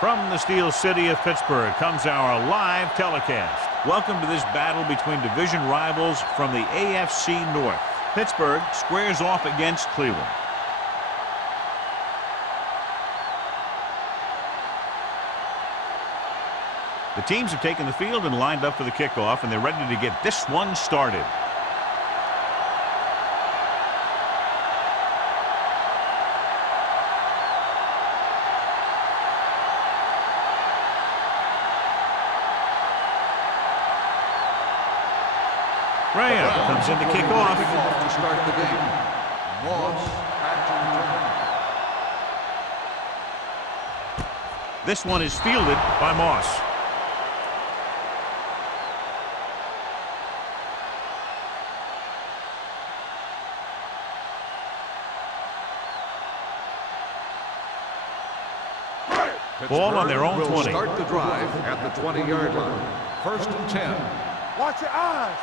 From the Steel City of Pittsburgh comes our live telecast. Welcome to this battle between division rivals from the AFC North. Pittsburgh squares off against Cleveland. The teams have taken the field and lined up for the kickoff, and they're ready to get this one started. Graham comes in to kick off. To start the game. Moss at return. This one is fielded by Moss. Ball on their own 20. Start the drive at the 20-yard line. First and 10. Watch your eyes.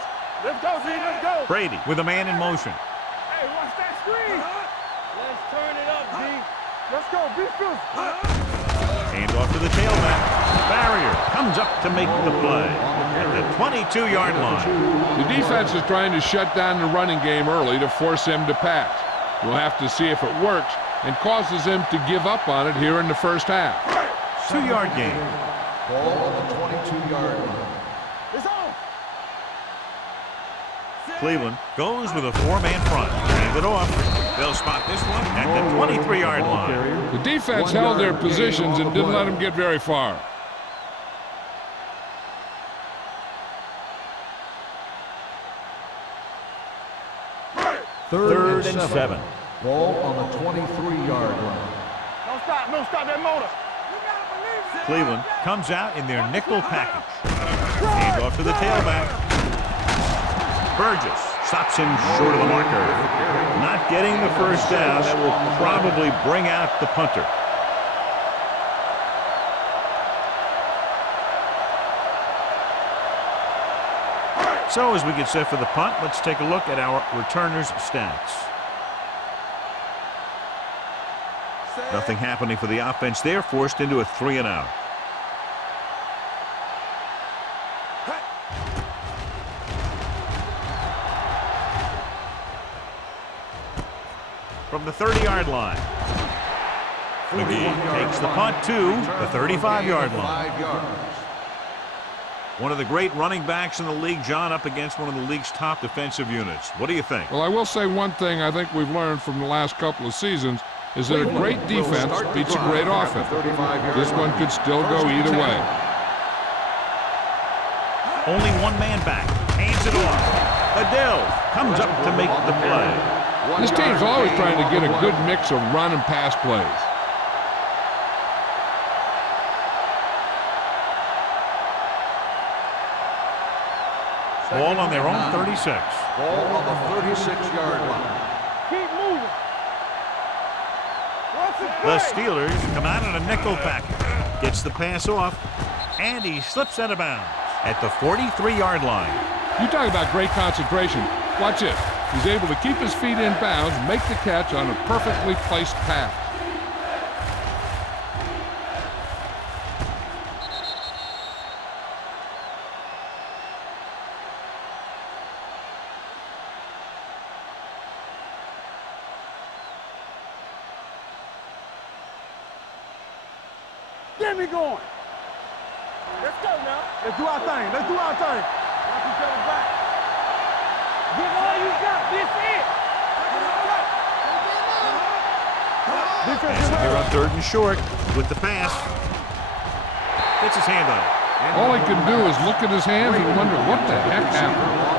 Let's go, Z. Let's go. Brady with a man in motion. Hey, watch that screen. Let's turn it up, Z. Let's go. Be physical. Hand off to the tailback. Barrier comes up to make the play at the 22-yard line. The defense is trying to shut down the running game early to force them to pass. We'll have to see if it works and causes them to give up on it here in the first half. 2-yard gain. Ball on the 22-yard line. It's on. Cleveland goes with a 4-man front. Hand it off. They'll spot this one at the 23-yard line. The defense held their positions and didn't let them get very far. Third and 7. Ball on the 23-yard line. Don't stop. Don't stop that motor. Cleveland comes out in their nickel package. Hand off to the tailback. Burgess stops him short of the marker. Not getting the first down. That will probably bring out the punter. So as we get set for the punt, let's take a look at our returners' stats. Nothing happening for the offense. They're forced into a 3-and-out. From the 30-yard line, McGee takes the punt to the 35-yard line. One of the great running backs in the league, John, up against one of the league's top defensive units. What do you think? Well, I will say one thing I think we've learned from the last couple of seasons is that a great defense beats a great offense. This one could still go either way. Only one man back. Hands it off. Adele comes up to make the play. This team's always trying to get a good mix of run and pass plays. Ball on their own 36. Ball on the 36-yard line. Keep moving. The Steelers come out in a nickel package. Gets the pass off, and he slips out of bounds at the 43-yard line. You talk about great concentration. Watch this. He's able to keep his feet in bounds, make the catch on a perfectly placed pass. Get me going. Let's go now. Let's do our thing. Let's do our thing. Watch each other back. Give all you got. This it. Passing here on 3rd and short with the pass. Gets his hand on it. All he can do is look at his hands and wonder what the heck happened.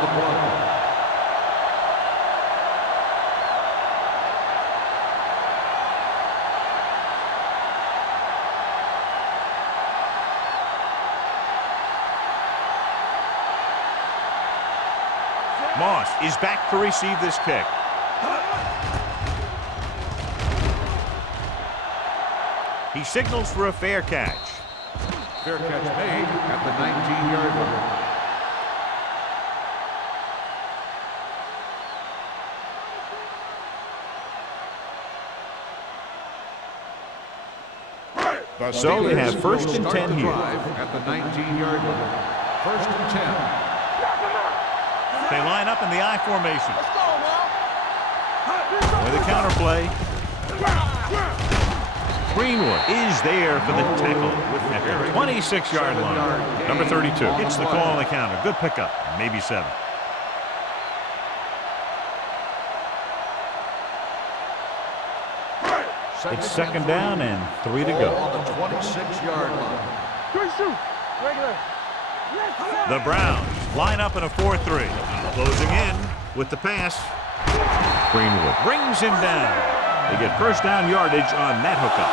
Moss is back to receive this kick. He signals for a fair catch. Fair catch made at the 19-yard line. So they have first and 10 here. At the 19-yard line. First and 10. They line up in the I formation. Let's go, man. With a counter play. Greenwood is there for the tackle at the 26-yard line. Number 32 gets the call on the counter. Good pickup. Maybe 7. It's second down and 3 to go. On the 26-yard line. Regular. The Browns line up in a 4-3. Closing in with the pass. Greenwood brings him down. They get first down yardage on that hookup.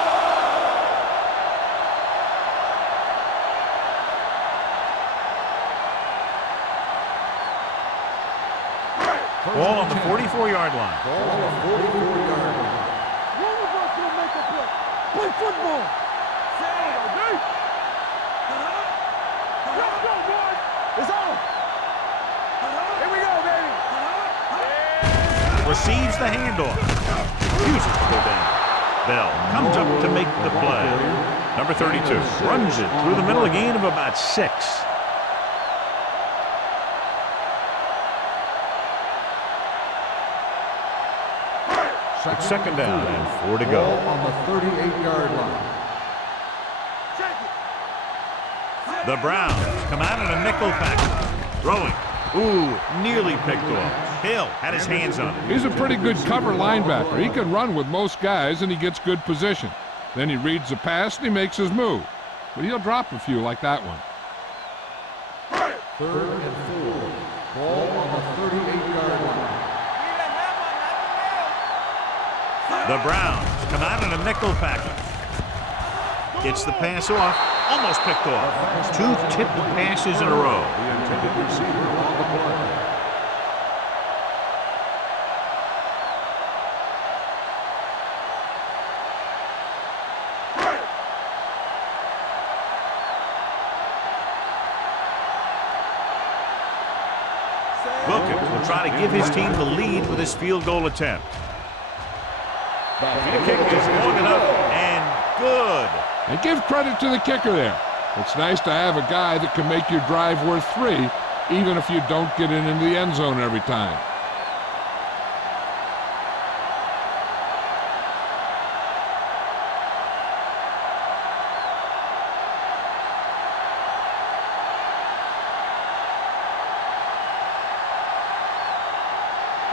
Ball on the 44-yard line. Ball on the 44-yard line. One of us will make a play. Play football. Let's go, boys. It's on. Here we go, baby. Receives the handoff. Uses to go down. Bell comes up to make the play. Number 32 runs it through the middle, a gain of about 6. It's second down and 4 to go. Ball on the 38-yard line. The Browns come out in a nickel package. Throwing. Ooh, nearly picked off. Hill had his hands on it. He's a pretty good cover linebacker. He can run with most guys, and he gets good position. Then he reads the pass, and he makes his move. But he'll drop a few like that one. Third and 4. Ball on the 38-yard line. The Browns come out in a nickel package. Gets the pass off. Almost picked off. 2 tipped passes in a row. The intended receiver on the play. Wilkins will try to give his team the lead with his field goal attempt. The kick is long enough and good. And give credit to the kicker there. It's nice to have a guy that can make your drive worth 3, even if you don't get it into the end zone every time.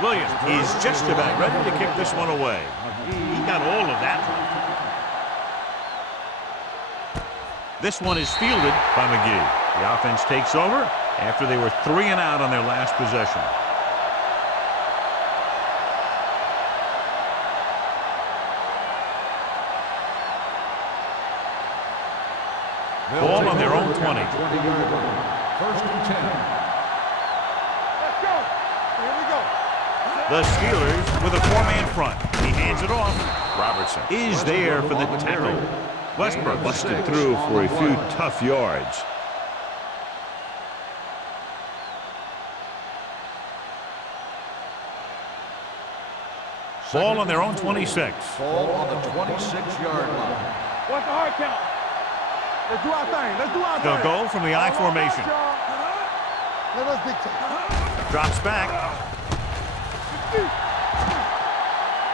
Williams is just about ready to kick this one away. He got all of that one. This one is fielded by McGee. The offense takes over after they were 3 and out on their last possession. Ball on their own 20. 20-yard line. First and 10. Let's go. Here we go. The Steelers with a 4-man front. He hands it off. Robertson is there for the tackle. Westbrook busted through for a few tough yards. Ball on their own 26. Ball on the 26-yard line. What's the hard count? Let's do our thing. Let's do our thing. They'll go from the I formation. Let us dictate. Drops back.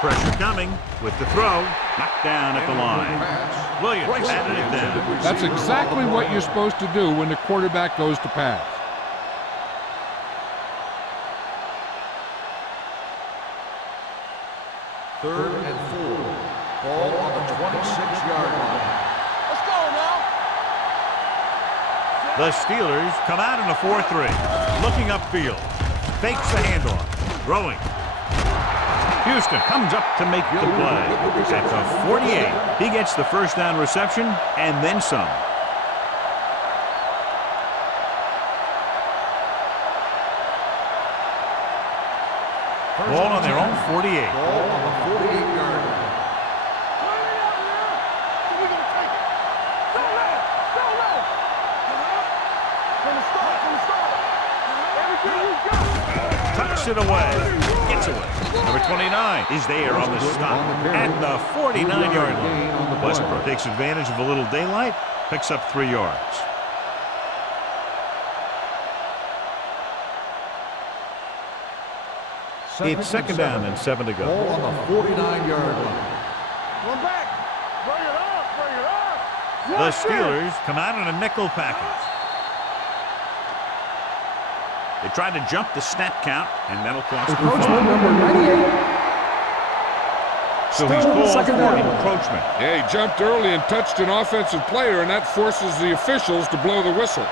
Pressure coming with the throw. Knocked down at the line. Williams batted it down. That's exactly what you're supposed to do when the quarterback goes to pass. Third and 4. Ball on the 26-yard line. Let's go now. The Steelers come out in a 4-3. Looking upfield. Fakes the handoff. Throwing. Houston comes up to make the play. At the 48, he gets the first down reception and then some. Ball on their own 48. Ball on the 48-yard line. We're going to take it. Don't let it. Don't let it. From the start. Everything we got. Tucks it away. Gets gets away. Number 29 is there on the stop at the 49-yard line. Westbrook takes advantage of a little daylight, picks up 3 yards. It's second down and 7 to go. Ball on the 49-yard line. One back. Bring it up. Bring it up. The Steelers come out in a nickel package. They tried to jump the snap count, and that'll cost them Encroachment 5. number 98. So he's Still called second for down. encroachment. Yeah, he jumped early and touched an offensive player, and that forces the officials to blow the whistle.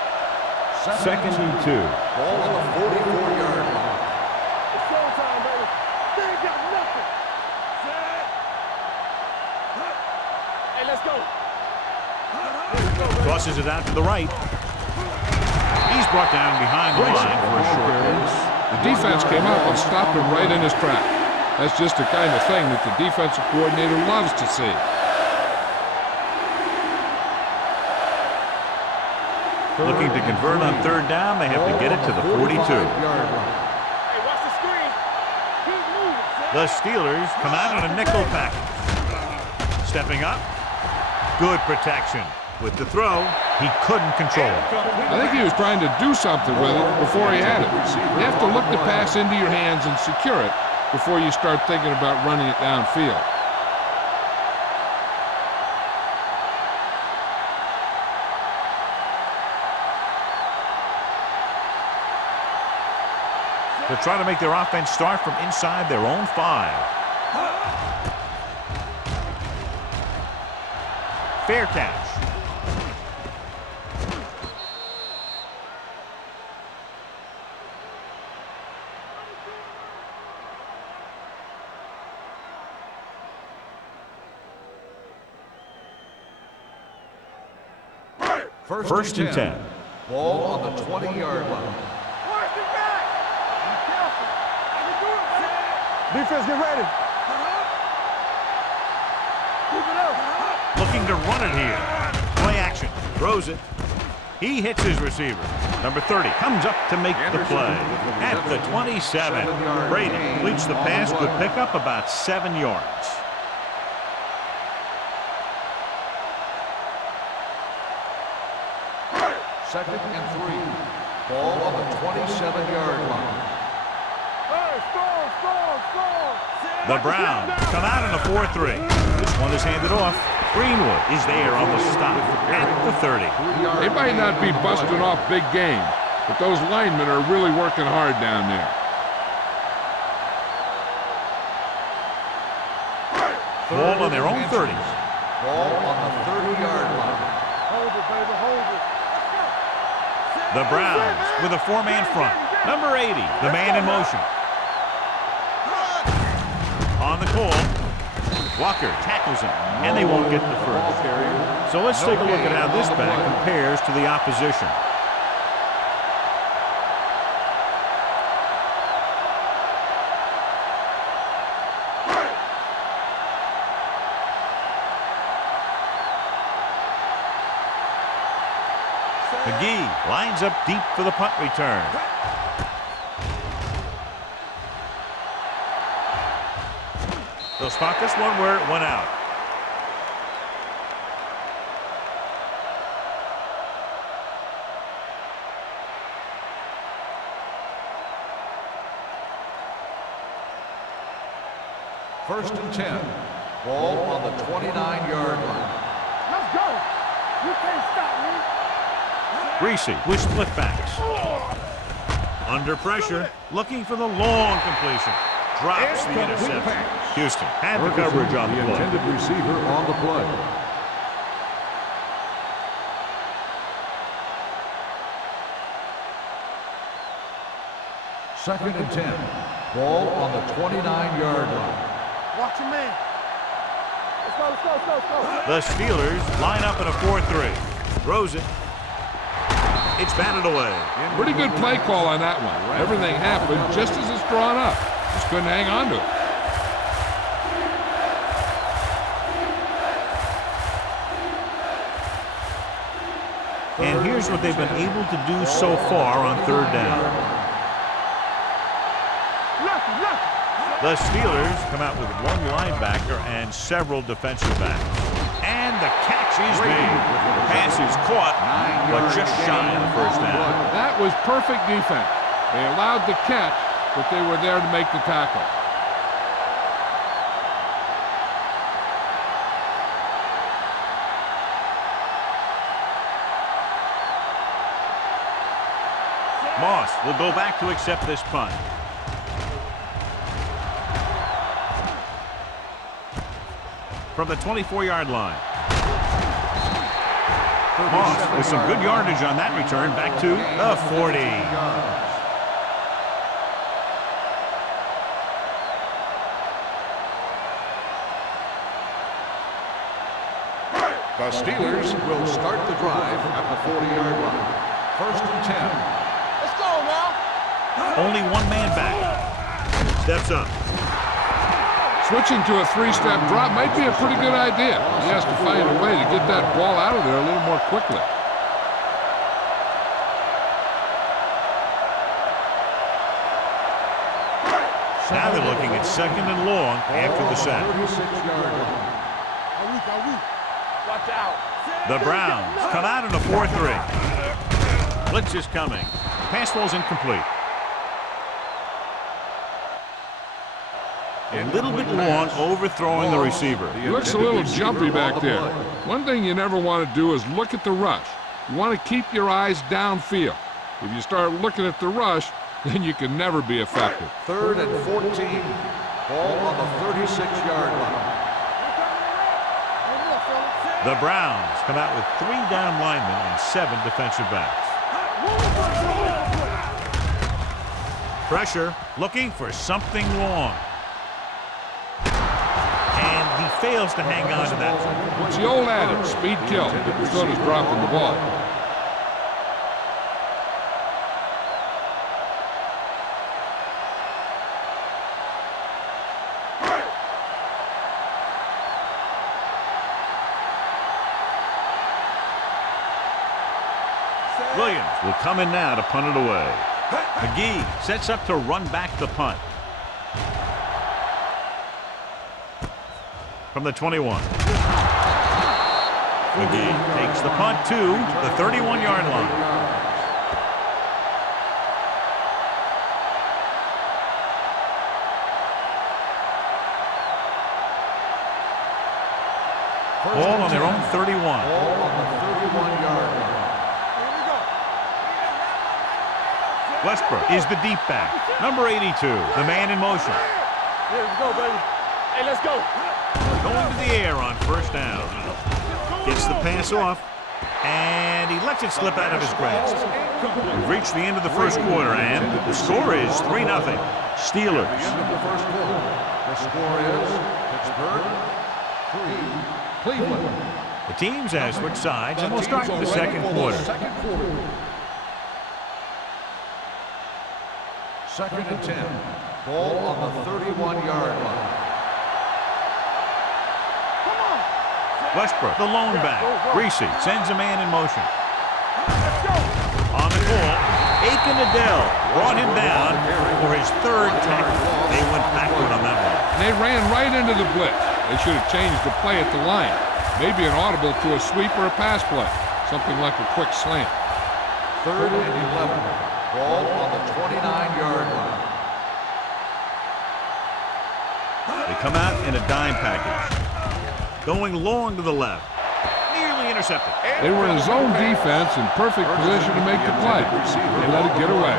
Second and 2. Ball on the 44-yard line. It's showtime, baby. They ain't got nothing. Set. Hey, let's go. Tosses it out to the right. He's brought down behind the line for a short pass. The defense came up and stopped him right in his track. That's just the kind of thing that the defensive coordinator loves to see. Looking to convert on third down, they have to get it to the 42. Hey, watch the screen. Keep moving, Set. The Steelers come out in a nickel package. Stepping up. Good protection. With the throw, he couldn't control it. I think he was trying to do something with it before he had it. You have to look the pass into your hands and secure it before you start thinking about running it downfield. They'll try to make their offense start from inside their own 5. Fair catch. First and 10. Ball on the 20-yard line. Watch the back. Be careful. How you doing, Set? Defense, get ready. Keep it up. Looking to run it here. Play action. Throws it. He hits his receiver. Number 30 comes up to make the play. At the 27. Brady completes the pass. Good pickup, about 7 yards. Second and 3. Ball on the 27-yard line. Hey, score. The Browns come out in a 4-3. This one is handed off. Greenwood is there on the stop at the 30. They might not be busting off big game, but those linemen are really working hard down there. Ball on their own 30. Ball on the 30-yard line. Hold it, baby, hold it. The Browns with a 4-man front. Number 80, the man in motion. On the call, Walker tackles him, and they won't get the first. So let's take a look at how this back compares to the opposition. McGee lines up deep for the punt return. They'll spot this one where it went out. First and 10. Ball on the 29-yard line. Let's go. You can't stop me. Greasy with split backs. Under pressure, looking for the long completion. Drops the interception. Houston had the coverage on the play. intended receiver on the play. Second and 10. Ball on the 29-yard line. Watch your man. Let's go. The Steelers line up in a 4-3. Throws it. It's batted away. Pretty good play call on that one. Everything happened just as it's drawn up. Just couldn't hang on to it. And here's what they've been able to do so far on third down. Lucky. The Steelers come out with one linebacker and several defensive backs. And the catch is made. The pass is caught, but just shy of the first down. That was perfect defense. They allowed the catch, but they were there to make the tackle. Moss will go back to accept this punt. From the 24-yard line. Moss with some good yardage on that return back to the 40. The Steelers will start the drive at the 40-yard line. 1st and 10. Let's go now. Only one man back. Steps up. Switching to a three-step drop might be a pretty good idea. He has to find a way to get that ball out of there a little more quickly. Now they're looking at 2nd and long after the sack. 36-yard line. Watch out. The Browns come out in a 4-3. Blitz is coming. Pass ball's incomplete. A little bit long, overthrowing the receiver. He looks a little jumpy back there. One thing you never want to do is look at the rush. You want to keep your eyes downfield. If you start looking at the rush, then you can never be effective. 3rd and 14. Ball on the 36-yard line. The Browns come out with 3 down linemen and 7 defensive backs. Pressure, looking for something long. And he fails to hang on to that one. It's the old adage, speed kills. So does dropping the ball. Williams will come in now to punt it away. McGee sets up to run back the punt. From the 21. McGee takes the punt to the 31-yard line. Ball on their own 31. Ball on the 31-yard line. Westbrook is the deep back. Number 82, the man in motion. Here we go, baby. Hey, let's go. Going to the air on 1st down. Gets the pass off, and he lets it slip out of his grasp. We've reached the end of the 1st quarter, and the score is 3-0. Steelers. At the end of the 1st quarter, the score is Pittsburgh 3, Cleveland. The teams have switched sides, and we'll start the 2nd quarter. 2nd and 10. Ball on the 31-yard line. Westbrook, the lone back. Reese sends a man in motion. On the call, Aiken Adele brought him down for his 3rd tackle. They went backward on that one. They ran right into the blitz. They should have changed the play at the line. Maybe an audible to a sweep or a pass play. Something like a quick slant. 3rd and 11. Ball on the 29-yard line. They come out in a dime package. Going long to the left. Nearly intercepted. They were in zone defense in perfect position to make the play. They let it get away.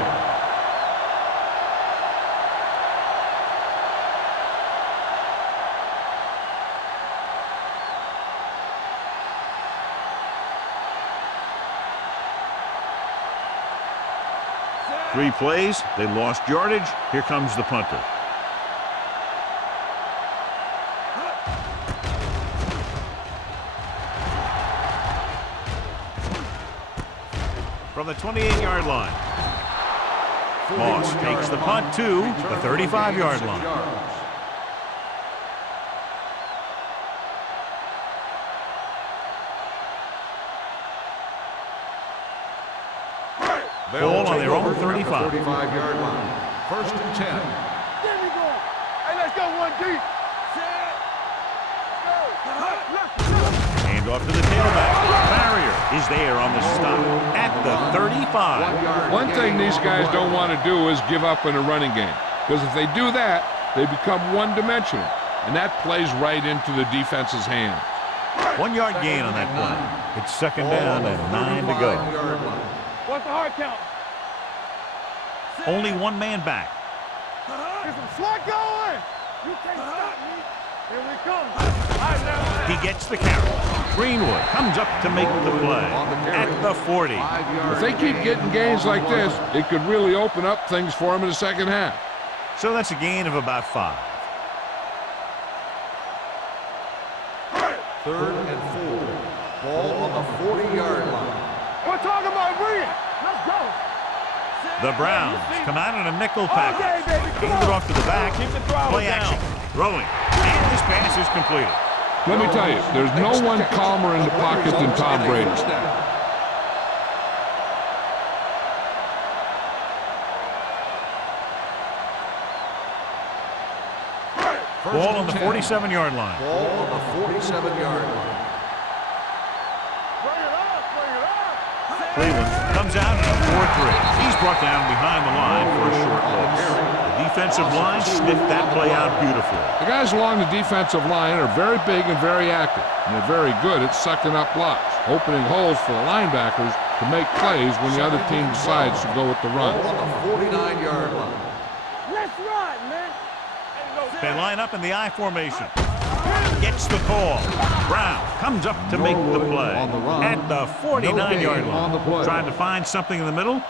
Three plays, they lost yardage. Here comes the punter. From the 28-yard line. Moss takes the punt to the 35-yard line. Ball on their own 35. 35-yard line. 1st and 10. There we go. Hey, Let's go, one deep. Hand off to the tailback. Barrier is there on the stop at the 35. One thing these guys don't want to do is give up in a running game, because if they do that, they become one-dimensional, and that plays right into the defense's hands. 1 yard gain on that play. It's second down and 9 to go. What's the hard count? Only one man back. Get some slot going. You can't stop me. Here we come. He gets the carry. Greenwood comes up to make the play at the 40. If they keep getting gains like this, it could really open up things for them in the second half. So that's a gain of about 5. 3rd and 4. Ball on the 40-yard line. We're talking about Rhea. Let's go. The Browns come out in a nickel package. Hand it off to the back. Play action. Throwing. And this pass is completed. Let me tell you, there's no one calmer in the pocket than Tom Brady. Ball on the 47-yard line. Ball on the 47-yard line. Bring it up. Bring it up. Cleveland comes out in a 4-3. He's brought down behind the line for a short loss. The defensive line sniffed that play out beautifully. The guys along the defensive line are very big and very active, and they're very good at sucking up blocks, opening holes for the linebackers to make plays when the other team decides to go with the run. Ball on the 49-yard line. Let's run, man. They line up in the I formation. Gets the call. Brown comes up to make the play at the 49-yard line. Trying to find something in the middle.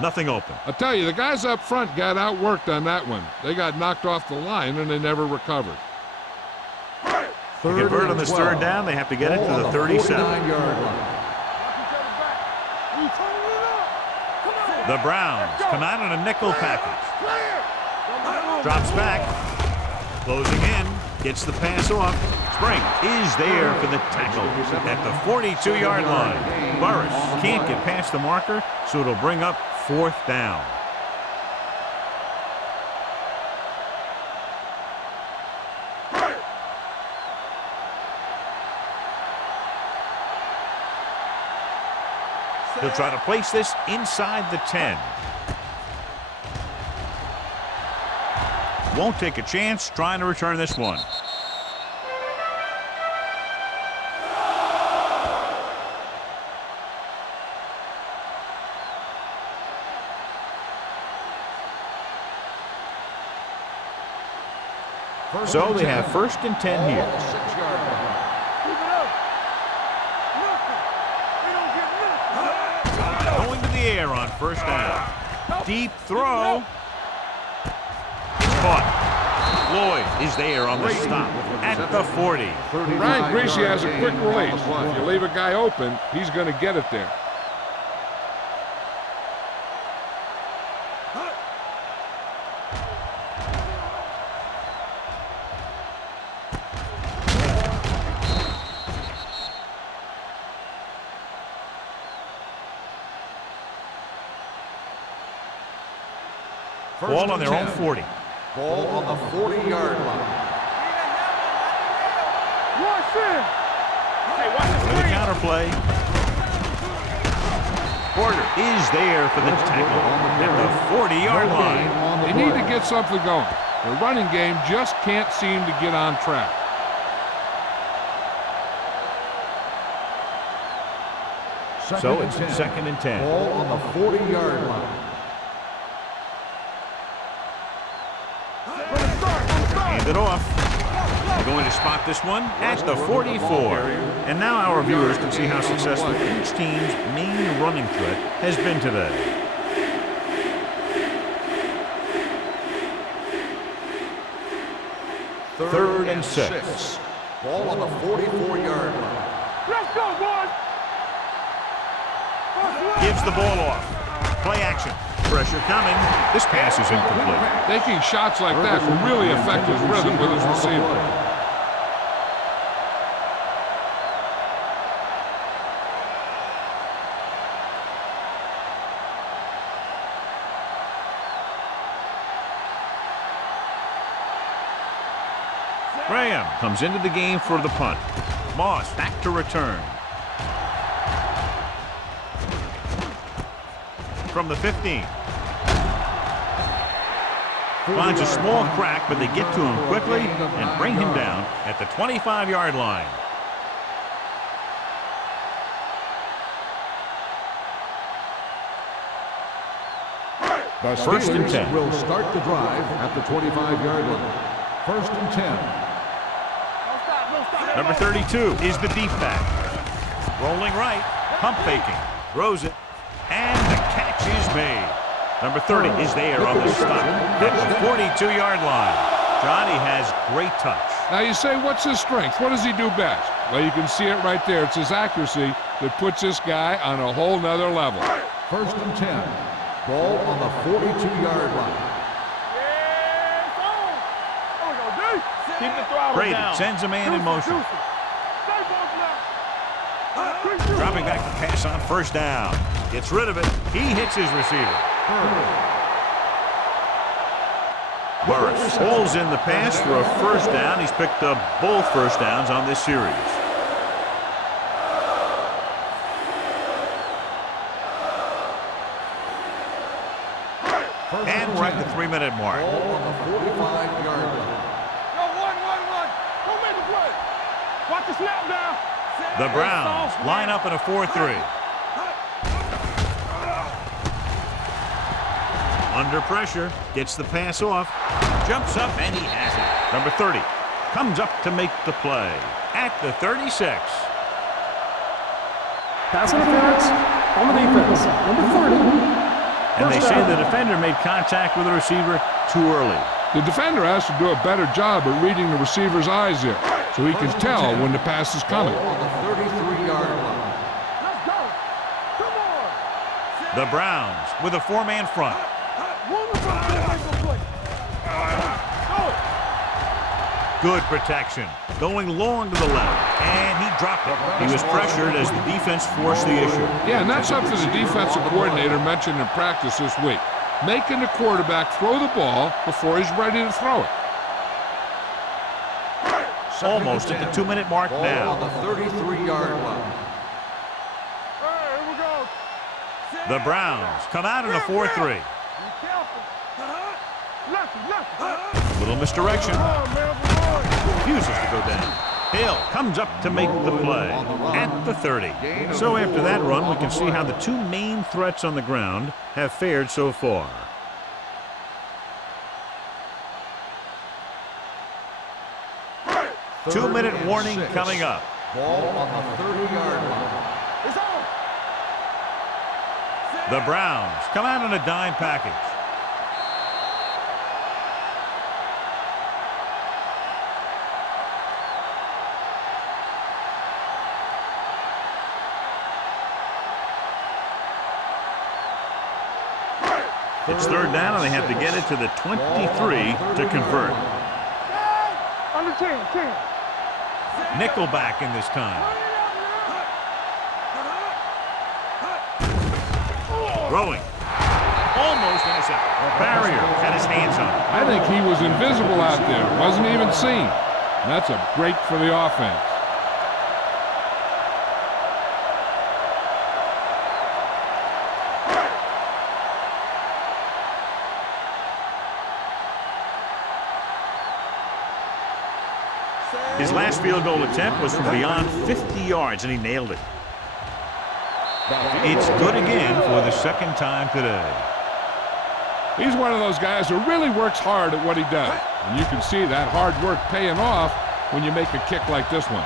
Nothing open. I'll tell you, the guys up front got outworked on that one. They got knocked off the line, and they never recovered. To convert on this 3rd down, they have to get it to the 37. The Browns come out in a nickel package. Drops back. Closing in. Gets the pass off. Spring is there for the tackle at the 42-yard line. Burris can't get past the marker, so it'll bring up 4th down. He'll try to place this inside the 10. Won't take a chance trying to return this one. So they have 1st and 10 here. Going to the air on 1st down. Deep throw. Caught. Lloyd is there on the stop at the 40. Ryan Greasy has a quick release. If you leave a guy open, he's going to get it there. Ball on their own 40. Ball on the 40-yard line. For the counter play. Porter is there for the tackle at the 40-yard line. They need to get something going. Their running game just can't seem to get on track. So it's 2nd and 10. Ball on the 40-yard line. Hand it off. They're going to spot this one at the 44. And now our viewers can see how successful each team's main running threat has been today. Third and 6. Ball on the 44-yard line. Let's go, boys. Gives the ball off. Play action. Pressure coming. This pass is incomplete. Taking shots like that will really affect his rhythm with his receiver. Graham comes into the game for the punt. Moss back to return. From the 15. Finds a small crack, but they get to him quickly and bring him down at the 25-yard line. The First and 10. Steelers will start the drive at the 25-yard line. First and 10. Number 32 is the deep back. Rolling right, pump faking, throws it, and the catch is made. Number 30 is there on the stop at the 42-yard line. Johnny has great touch. Now you say, what's his strength? What does he do best? Well, you can see it right there. It's his accuracy that puts this guy on a whole nother level. First and 10. Ball on the 42-yard line. Keep the throttle Brady down. sends a man in motion. Dropping back to pass on first down. Gets rid of it. He hits his receiver. Burris holds in the pass for a first down. He's picked up both first downs on this series. And we're at the 3-minute mark. Ball on the 45-yard line. Yo, one. Don't make the play. Watch the snap down. The Browns line up in a 4-3. Under pressure, gets the pass off, jumps up, and he has it. Number 30 comes up to make the play at the 36. Pass interference on the defense. Number 30. And they say the defender made contact with the receiver too early. The defender has to do a better job at reading the receiver's eyes here, so he can tell when the pass is coming. Ball on the 33-yard line. Let's go. Come on. The Browns with a 4-man front. Good protection. Going long to the left. And he dropped it. He was pressured as the defense forced the issue. Yeah, and that's something the defensive coordinator mentioned in practice this week. Making the quarterback throw the ball before he's ready to throw it. Almost at the 2-minute mark Ball now. on the 33-yard line. Here we go. The Browns come out in a 4-3. Be careful. Lefty. Little misdirection. Come on, man. Refuses to go down. Hill comes up to make the play at the 30. So after that run, we can see how the two main threats on the ground have fared so far. Two-minute warning coming up. Ball on the 30-yard line. It's on. The Browns come out in a dime package. It's third down, and they have to get it to the 23 to convert. Under 10. Nickelback in this time. Throwing. Almost intercepted. Barrier had his hands on it. I think he was invisible out there. Wasn't even seen. And that's a break for the offense. His last field goal attempt was from beyond 50 yards, and he nailed it. It's good again for the second time today. He's one of those guys who really works hard at what he does. And you can see that hard work paying off when you make a kick like this one.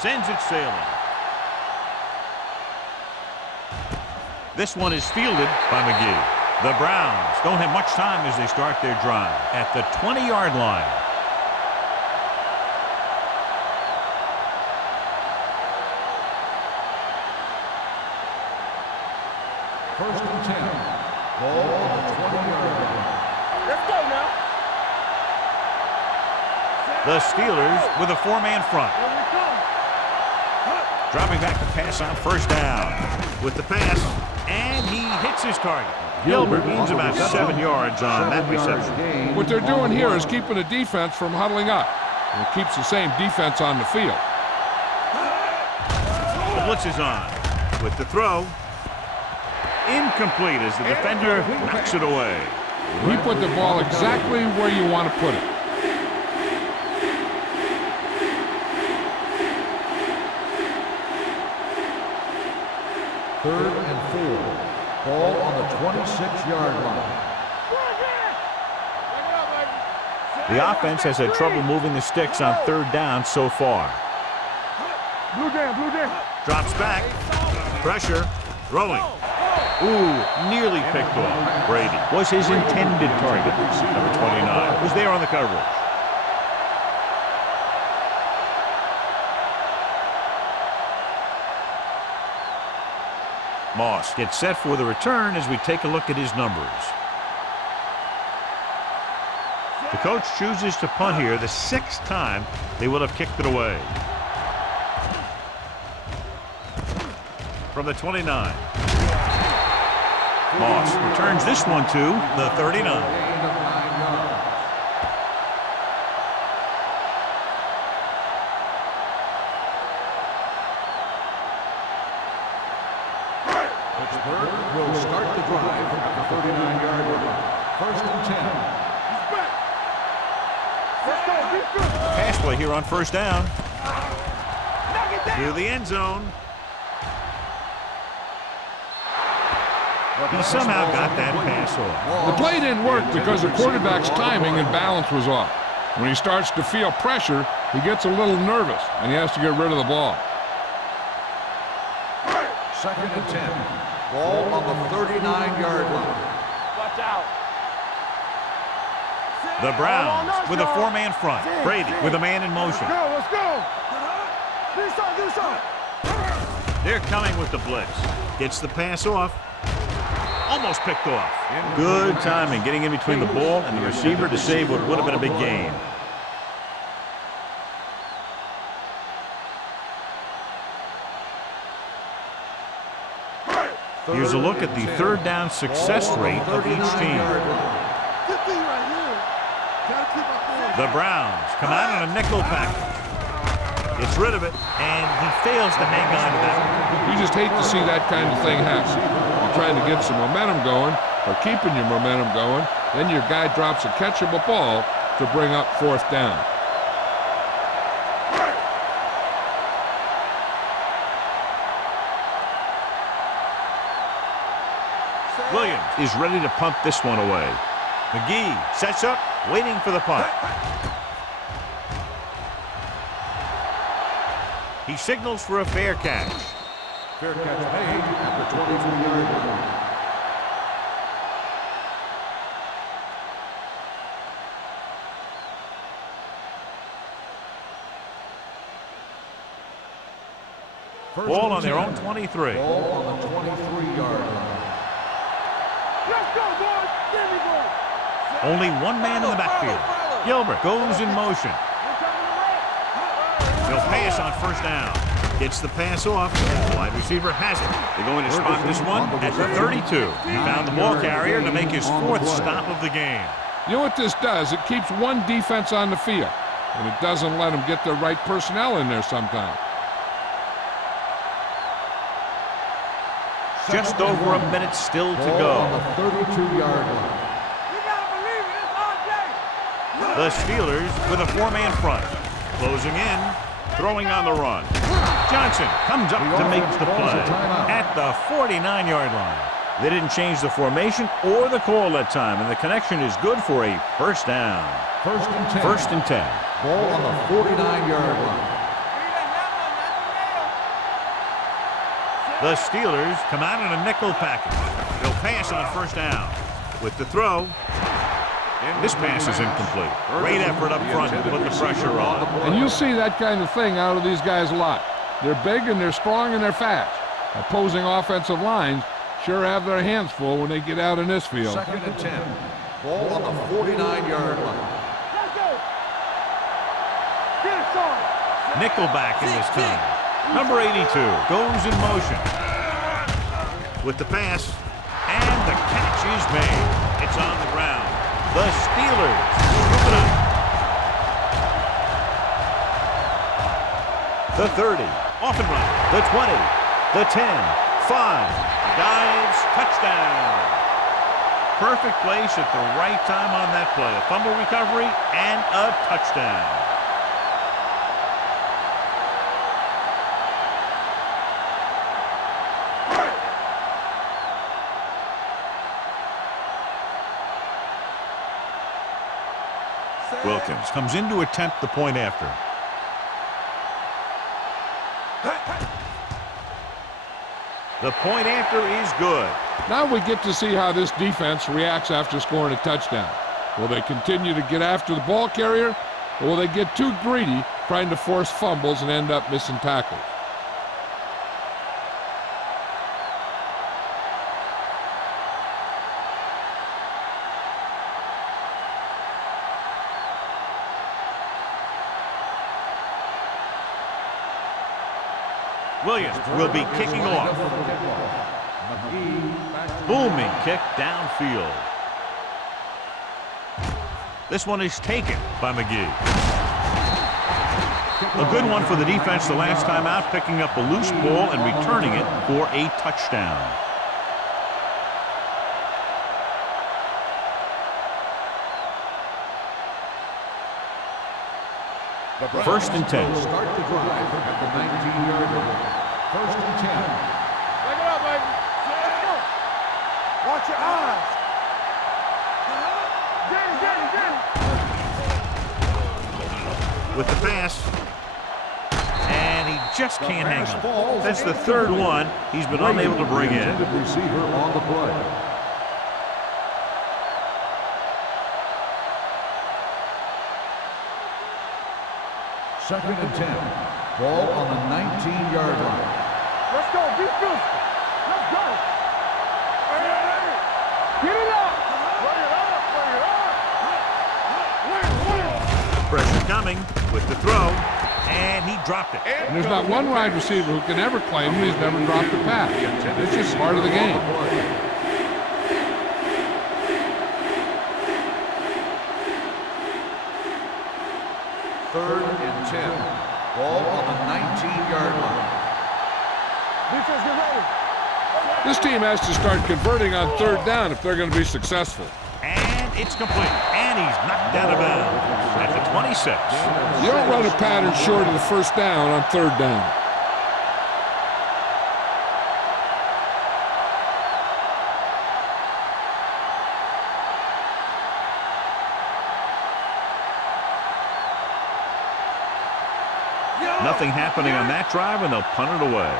Sends it sailing. This one is fielded by McGee. The Browns don't have much time as they start their drive at the 20-yard line. First and 10. Ball on the 20-yard line. Let's go now. The Steelers with a four-man front. Here we come. Dropping back to pass on first down. With the pass, and he hits his target. Gilbert gains about 7 yards on that reception. What they're doing here is keeping the defense from huddling up. And it keeps the same defense on the field. The blitz is on. With the throw. Incomplete as the defender knocks it away. He put the ball exactly where you want to put it. Third and 4. Ball on the 26-yard line. The offense has had trouble moving the sticks on third down so far. Blue down. Drops back. Pressure. Throwing. Ooh, nearly picked off. Brady was his intended target. Number 29 was there on the coverage. Moss gets set for the return as we take a look at his numbers. The coach chooses to punt here the 6th time they will have kicked it away. From the 29. Moss returns this one to the 39. Gain of 9 yards. Pittsburgh will start the drive at the 39-yard line. First and 10. Pass play here on first down. To the end zone. He somehow got that pass off. The play didn't work because the quarterback's timing and balance was off. When he starts to feel pressure, he gets a little nervous, and he has to get rid of the ball. Second and 10. Ball on the 39-yard line. Watch out. The Browns with a four-man front. Brady with a man in motion. Let's go. Do something. They're coming with the blitz. Gets the pass off. Almost picked off. Good timing getting in between the ball and the receiver to save what would have been a big gain. Here's a look at the third down success rate of each team. The Browns come out on a nickel package. Gets rid of it, and he fails to hang on to that. You just hate to see that kind of thing happen. You're trying to get some momentum going, or keeping your momentum going, then your guy drops a catchable ball to bring up fourth down. Williams is ready to punt this one away. McGee sets up, waiting for the punt. He signals for a fair catch. Fair catch made at the 22-yard line. Ball on their own 23. Ball on the 23-yard line. Let's go, boys. Give me ball. Only one man in the backfield. Gilbert goes in motion. He'll pass on first down. Gets the pass off. The wide receiver has it. They're going to spot this one at the 32. He found the ball carrier to make his fourth stop of the game. You know what this does? It keeps one defense on the field, and it doesn't let them get the right personnel in there sometimes. Just over a minute still to Ball go. on the 32-yard line. You gotta believe it. It's RJ. The Steelers with a four-man front. Closing in, throwing on the run. Johnson comes up to make the play at the 49-yard line. They didn't change the formation or the call that time, and the connection is good for a first down. First and 10. First and 10. Ball on the 49-yard line. The Steelers come out in a nickel package. They'll pass on first down. With the throw, this pass is incomplete. Great effort up front to put the pressure on. And you'll see that kind of thing out of these guys a lot. They're big and they're strong and they're fast. Opposing offensive lines sure have their hands full when they get out in this field. 2nd and 10. Ball on the 49-yard line. Let's go. Get it, Sean. Nickelback in this time. Number 82 goes in motion. With the pass, and the catch is made. It's on the ground. The Steelers scoop it up. The 30, off and run. The 20, the 10, 5, dives, touchdown. Perfect place at the right time on that play. A fumble recovery and a touchdown. Wilkins comes in to attempt the point after. The point after is good. Now we get to see how this defense reacts after scoring a touchdown. Will they continue to get after the ball carrier, or will they get too greedy trying to force fumbles and end up missing tackles? Williams will be kicking off. Booming kick downfield. This one is taken by McGee. A good one for the defense the last time out, picking up a loose ball and returning it for a touchdown. First and 10. Start the drive at the 19-yard line. 1st and 10. Take it up, baby. Let's go. Watch your eyes. Get it. With the pass. And he just can't hang on. That's the third one he's been unable to bring in. Intended receiver on the play. Second and 10. Ball on the 19-yard line. Let's go. Be physical. Let's go. Get it up. Bring it up. Bring it up. Pressure coming with the throw. And he dropped it. And there's not one wide receiver who can ever claim he's never dropped a pass. It's just part of the game. 3rd and 10. Ball on the 19-yard line. Defense, get ready. This team has to start converting on 3rd down if they're going to be successful. And it's complete. And he's knocked out of bounds at the 26. You don't run a pattern short of the 1st down on 3rd down. Nothing happening on that drive, and they'll punt it away.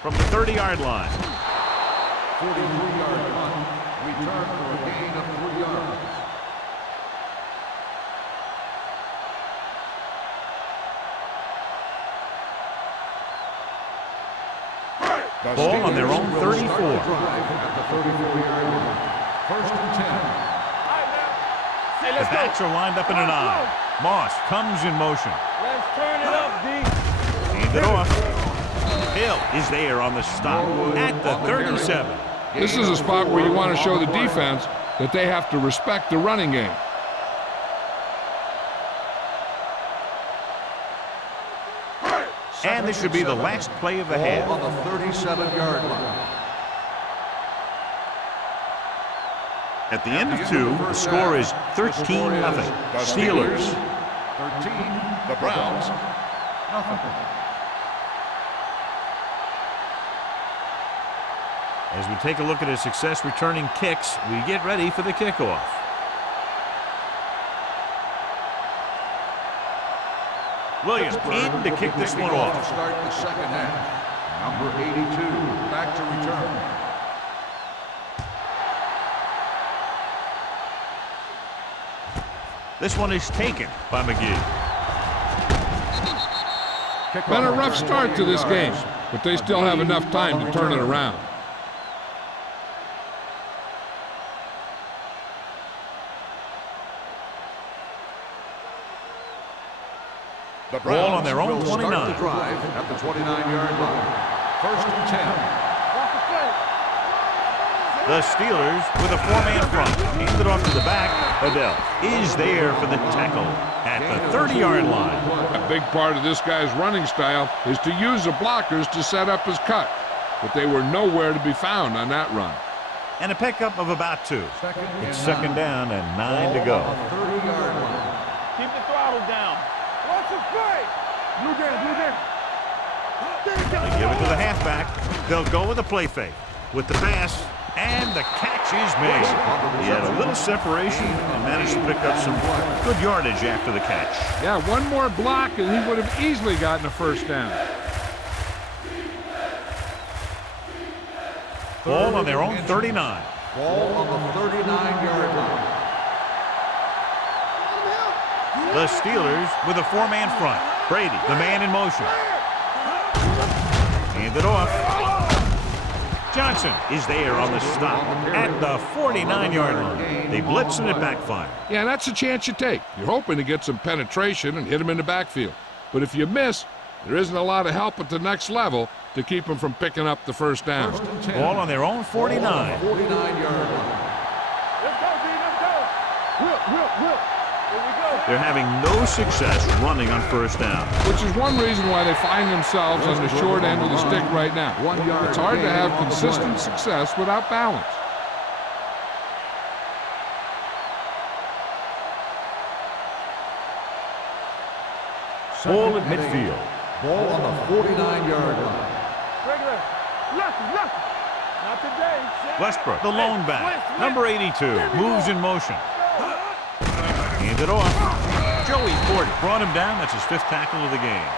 From the 30-yard line. 43-yard punt. Return for a gain of 3 yards. Ball on their own 34. At the 34-yard line. 1st and 10. The backs are lined up in an I. Moss comes in motion. Let's turn it up, D. Hand it off. Hill is there on the stop at the 37. This is a spot where you want to show the defense that they have to respect the running game. And this should be the last play of the half. Ball on the 37-yard line. At the end of 2, the score is 13-0. Steelers. 13. The Browns. Nothing. As we take a look at his success returning kicks, we get ready for the kickoff. Williams in to kick this one off. To start the second half. Number 82, back to return. This one is taken by McGee. Been a rough start to this game, but they still have enough time to turn it around. The Ball on their own will 29. start the drive at the 29-yard line. First and 10. The Steelers with a four-man front. Handed off to the back. Adele is there for the tackle at the 30-yard line. A big part of this guy's running style is to use the blockers to set up his cut, but they were nowhere to be found on that run. And a pickup of about 2. It's second down and 9 to go. 30-yard line. Keep the throttle down. Watch the play. Blue game. They give it to the halfback. They'll go with a play fake. With the pass, and the catch is made. He had a little separation and managed to pick up some good yardage after the catch. Yeah, one more block and he would have easily gotten a first down. Ball on their own 39. Ball on the 39-yard line. The Steelers with a four-man front. Brady, the man in motion. Hand it off. Johnson is there on the stop at the 49-yard line. They blitz and it backfire. Yeah, that's a chance you take. You're hoping to get some penetration and hit him in the backfield. But if you miss, there isn't a lot of help at the next level to keep them from picking up the first down. Ball on their own 49. 49-yard line. Let's go, D. Let's go. Whip. Here we go. They're having no success running on first down. Which is one reason why they find themselves on the short end of the stick right now. It's hard to have consistent success without balance. Ball at midfield. Ball on the 49-yard line. Regular. Lefty. Not today. Westbrook, the lone back. Number 82, moves in motion. Hand it off. Joey Ford brought him down. That's his 5th tackle of the game.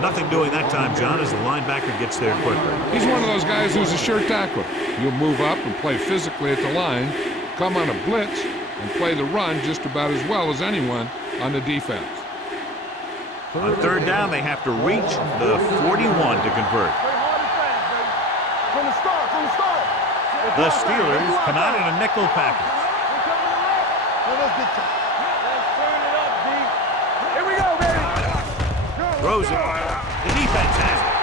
Nothing doing that time, John, as the linebacker gets there quickly. He's one of those guys who's a sure tackler. He'll move up and play physically at the line, come on a blitz, and play the run just about as well as anyone on the defense. On third down, they have to reach the 41 to convert. From the start. The Steelers come out in a nickel package. Let's turn it up, D. Here we go, baby. Throws it. The defense has it.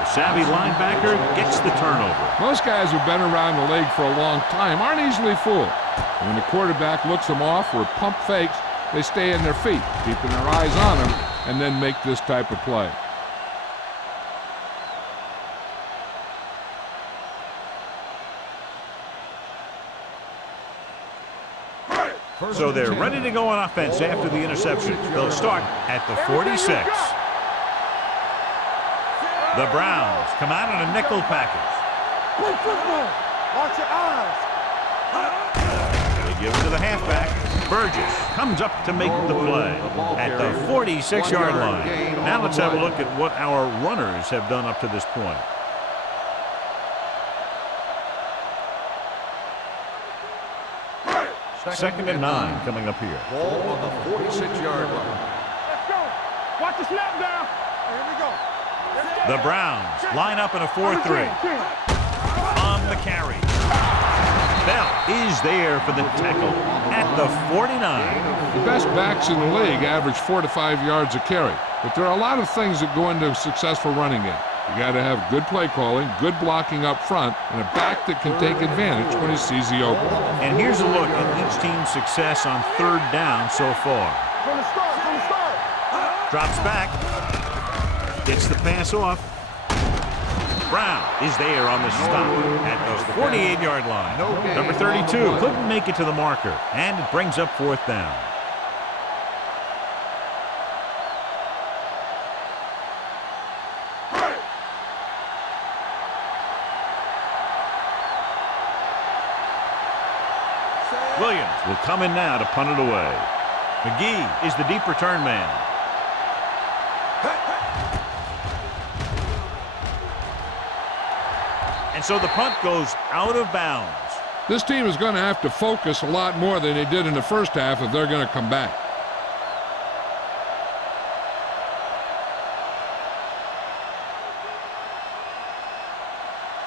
The savvy linebacker gets the turnover. Most guys who've been around the league for a long time aren't easily fooled. When the quarterback looks them off or pump fakes, they stay in their feet, keeping their eyes on them, and then make this type of play. So they're ready to go on offense after the interception. They'll start at the 46. The Browns come out in a nickel package. Play football. Watch your eyes. They give it to the halfback. Burgess comes up to make the play at the 46-yard line. Now let's have a look at what our runners have done up to this point. Second and 9 coming up here. Ball on the 46-yard line. Let's go. Watch the snap down. Here we go. The Browns line up in a 4-3. On the carry. Bell is there for the tackle at the 49. The best backs in the league average 4 to 5 yards a carry, but there are a lot of things that go into a successful running game. You got to have good play calling, good blocking up front, and a back that can take advantage when he sees the opening. And here's a look at each team's success on third down so far. From the start. Drops back. Gets the pass off. Brown is there on the stop at the 48-yard line. Number 32 couldn't make it to the marker, and it brings up 4th down. Williams will come in now to punt it away. McGee is the deep return man. And so the punt goes out of bounds. This team is going to have to focus a lot more than they did in the first half if they're going to come back.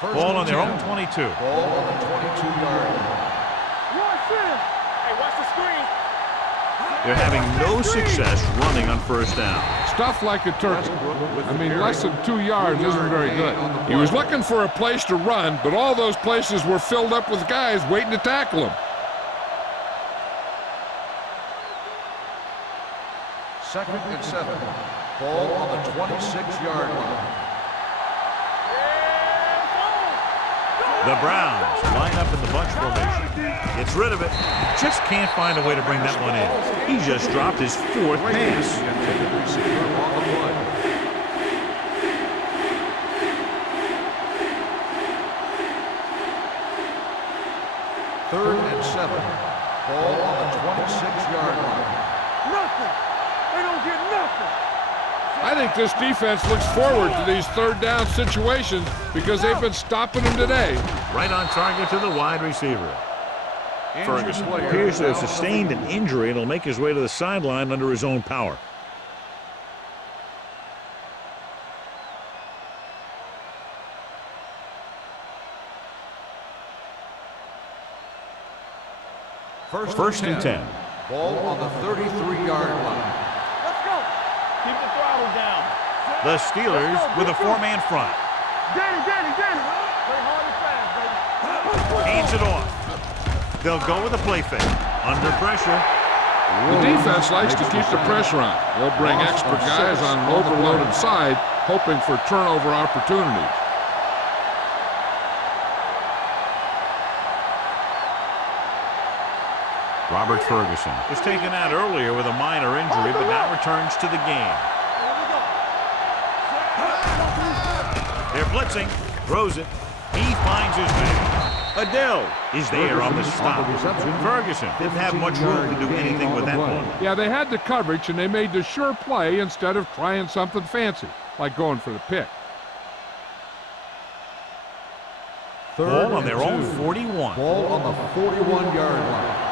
Ball on their own 22. Ball on the 22-yard line. Hey, watch the screen. They're having no success running on first down. Stuff like a turkey. I mean, less than 2 yards isn't very good. He was looking for a place to run, but all those places were filled up with guys waiting to tackle him. Second and 7. Ball on the 26-yard line. The Browns line up in the bunch formation. Gets rid of it. Just can't find a way to bring that one in. He just dropped his 4th pass. Third and 7. Ball on the 26-yard line. Nothing. They don't get nothing. I think this defense looks forward to these third down situations because they've been stopping them today. Right on target to the wide receiver. Ferguson appears to have sustained an injury and will make his way to the sideline under his own power. First and 10. Ball on the 33-yard line. Let's go. Keep the throttle down. The Steelers with a 4-man front. Danny. Play hard and fast, baby. Hands it off. They'll go with a play fake. Under pressure. The defense likes to keep the pressure on. They'll bring extra guys on an overloaded side, hoping for turnover opportunities. Robert Ferguson was taken out earlier with a minor injury, but now returns to the game. They're blitzing. Throws it. He finds his man. Adele is there on the stop. Ferguson didn't have much room to do anything with that one. Yeah, they had the coverage, and they made the sure play instead of trying something fancy, like going for the pick. Ball on their own 41. Ball on the 41-yard line.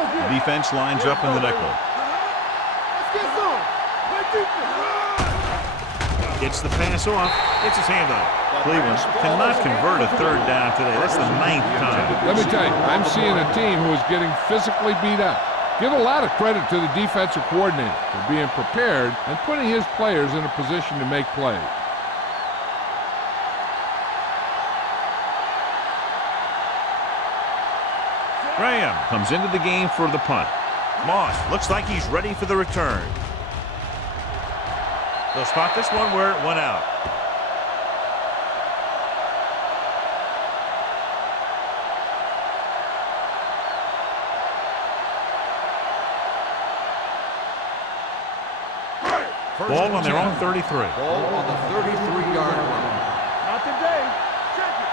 The defense lines up in the nickel. Let's get some. Play defense. Gets the pass off. Gets his hand on it. Cleveland cannot convert a third down today. That's the 9th time. Let me tell you, I'm seeing a team who is getting physically beat up. Give a lot of credit to the defensive coordinator for being prepared and putting his players in a position to make plays. Graham comes into the game for the punt. Moss looks like he's ready for the return. They'll spot this one where it went out. Ball on their own 33. Ball on the 33-yard line. Not today. Check it.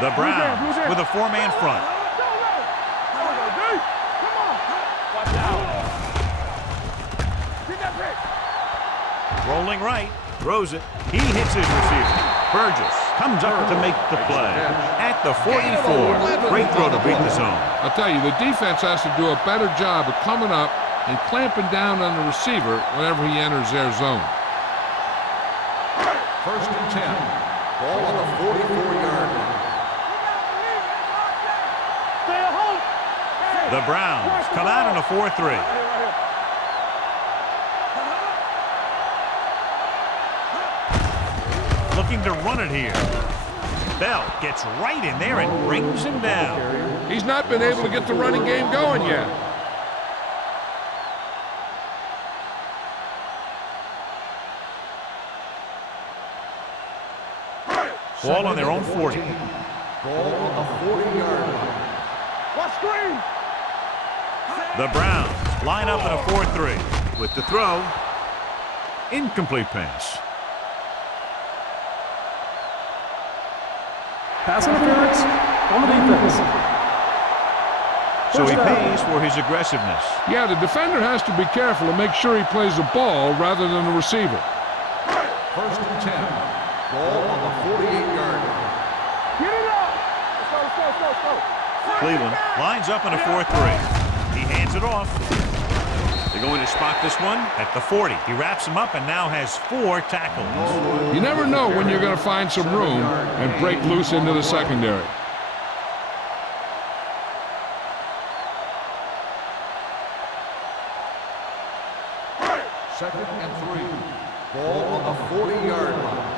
The Browns with a 4-man front. Come on. Watch out. Get that pick. Rolling right. Throws it. He hits his receiver. Burgess comes up to make the play. At the 44. Great throw to beat the zone. I'll tell you, the defense has to do a better job of coming up and clamping down on the receiver whenever he enters their zone. First and 10. Ball on the 44-yard line. Stay at home. The Browns come out in a 4-3. Looking to run it here. Bell gets right in there and brings him down. He's not been able to get the running game going yet. Ball on their own 40. Ball on the 40-yard line. Watch screen. The Browns line up in a 4-3. With the throw, incomplete pass. Pass interference on the defense. So he First down. pays for his aggressiveness. Yeah, the defender has to be careful to make sure he plays the ball rather than the receiver. First and 10. Ball on the 48-yard Cleveland lines up in a 4-3. He hands it off. They're going to spot this one at the 40. He wraps him up and now has 4 tackles. You never know when you're going to find some room and break loose into the secondary. Second and 3. Ball on the 40-yard line.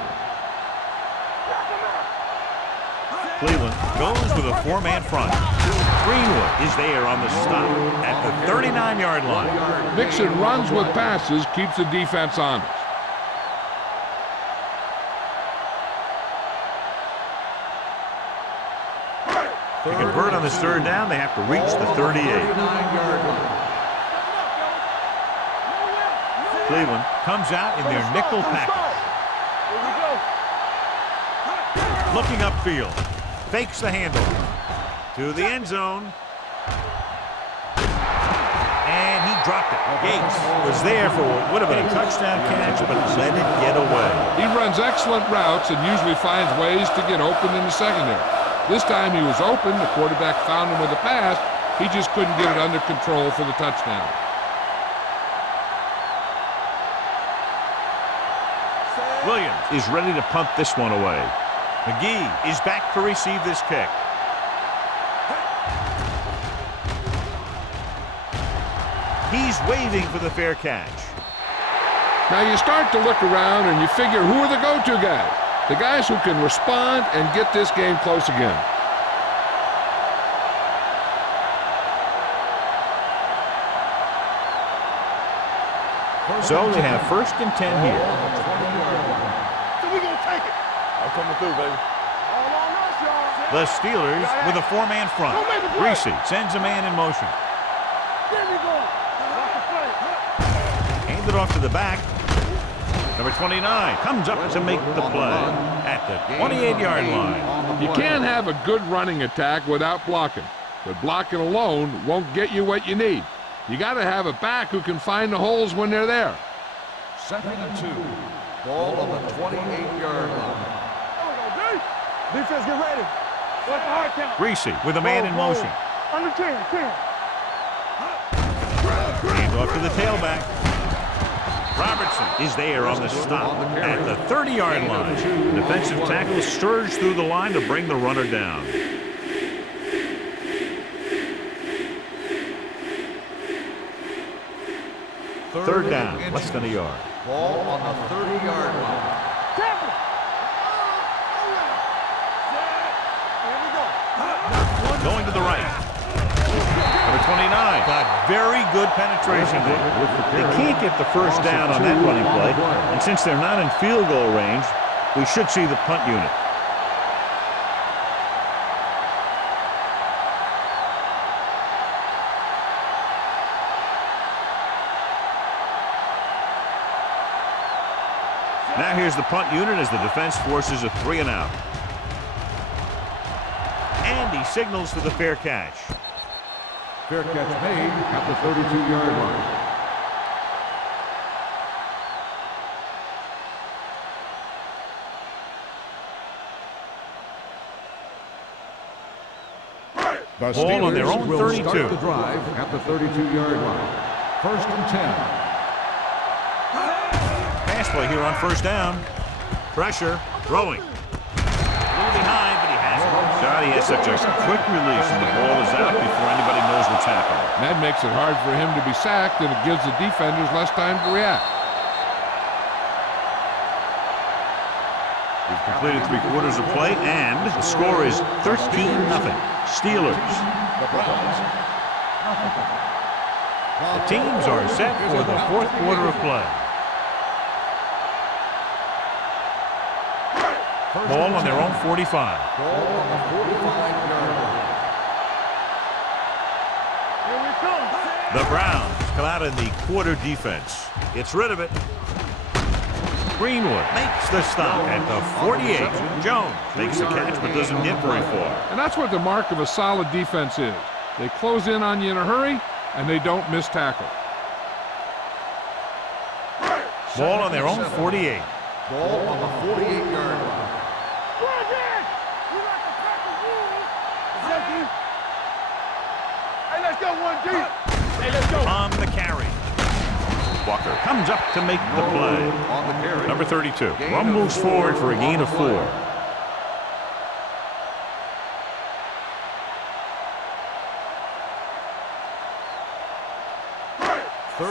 Cleveland goes with a 4-man front. Greenwood is there on the stop at the 39-yard line. Mixon runs with passes, keeps the defense honest. To convert on this 3rd down, they have to reach the 38. 39-yard line. Cleveland comes out in their nickel package. Looking upfield. Fakes the handle. To the end zone. And he dropped it. Gates was there for what would have been a touchdown catch, but let it get away. He runs excellent routes and usually finds ways to get open in the secondary. This time he was open. The quarterback found him with a pass. He just couldn't get it under control for the touchdown. Williams is ready to punt this one away. McGee is back to receive this kick. He's waving for the fair catch. Now you start to look around and you figure, who are the go-to guys? The guys who can respond and get this game close again. So they have 1st and 10 here. So we gonna take it. I'm coming through, baby. All on us, y'all. The Steelers with a 4-man front. Reese sends a man in motion. There we go. Watch the play. Hand it off to the back. Number 29 comes up to make the play at the 28-yard line. You can't have a good running attack without blocking, but blocking alone won't get you what you need. You got to have a back who can find the holes when they're there. Second and 2. Ball on the 28-yard line. Defense, get ready. What's the hard count? Reese with a man in motion. Under 10. Hand off to the tailback. Robertson is there on the stop at the 30-yard line. The defensive tackle surged through the line to bring the runner down. Third down, less than a yard. Ball on the 30-yard line. Going to the right. Number 29 got very good penetration there. They can't get the first down on that running play, and since they're not in field goal range, we should see the punt unit. Now here's the punt unit as the defense forces a 3 and out. And he signals for the fair catch. Fair catch made at the 32-yard line. The Ball on their own will 32. start the drive at the 32-yard line. 1st and 10. Pass play here on 1st down. Pressure, throwing. A little behind, but he has it. God, he has such a quick release, and the ball is out before anybody knows what's happening. That makes it hard for him to be sacked, and it gives the defenders less time to react. We've completed 3/4 of play, and the score is 13-0. Steelers. The teams are set for the 4th quarter of play. Ball on their own 45. Ball on the 45-yard line. Here we come. The Browns come out in the quarter defense. Gets rid of it. Greenwood makes the stop at the 48. Jones makes the catch but doesn't get very far. And that's what the mark of a solid defense is. They close in on you in a hurry, and they don't miss tackle. Ball on their own 48. Ball on the 48-yard line. Let's go, 1G. Hey, let's go. On the carry. Walker comes up to make the play. On the carry. Number 32 rumbles forward for a gain of 4.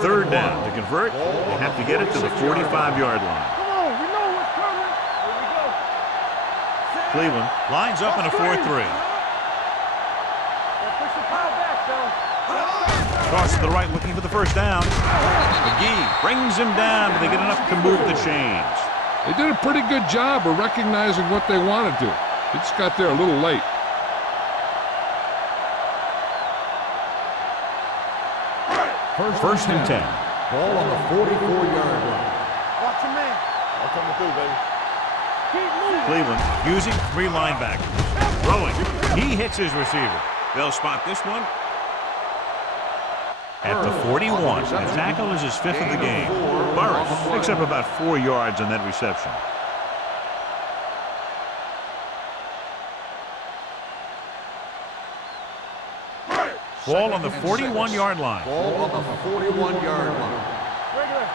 Third down. To convert, they have to get it to the 45-yard line. Come on, we know what's coming. Here we go. Cleveland lines up in a 4-3. Push the power back, though. Cross to the right looking for the first down. McGee brings him down, but they get enough to move the chains. They did a pretty good job of recognizing what they wanted to. They just got there a little late. First and 10. Ball on the 44-yard line. Watch your man. I'm coming through, baby. Keep moving. Cleveland using 3 linebackers. Throwing. He hits his receiver. They'll spot this one at the 41. The tackle is his 5th of the game. Burris picks up about 4 yards on that reception. Ball on the 41-yard line. Ball on the 41-yard line. Regular.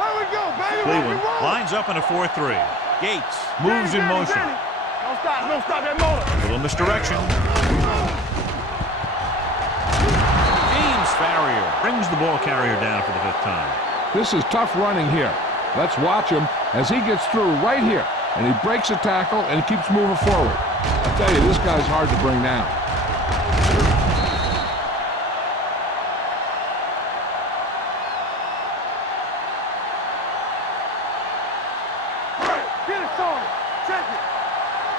Here we go, baby. Cleveland lines up in a 4-3. Gates moves in motion. Don't stop that motor. Little misdirection. James Farrier brings the ball carrier down for the 5th time. This is tough running here. Let's watch him as he gets through right here. And he breaks a tackle and keeps moving forward. I tell you, this guy's hard to bring down. Get it started. Check it.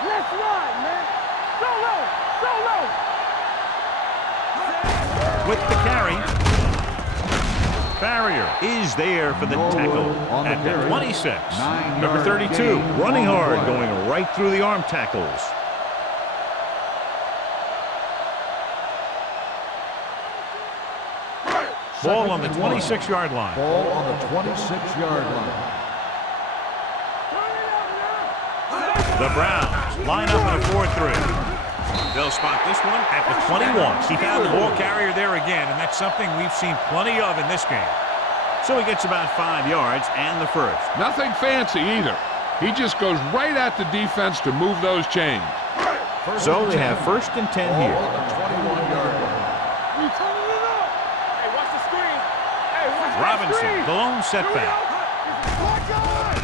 Let's ride, man. So low. So low. With the carry, Farrier is there for the tackle at the 26. Number 32, running hard, going right through the arm tackles. Ball on the 26-yard line. Ball on the 26-yard line. The Browns line up in a 4-3. They'll spot this one at the 21. He found the ball carrier there again, and that's something we've seen plenty of in this game. So he gets about 5 yards and the first. Nothing fancy either. He just goes right at the defense to move those chains. So they have first and 10 Ball here. on the 21-yard line. We turning it up. Hey, watch the screen. Hey, watch the Robinson, screen. the lone setback. Watch out.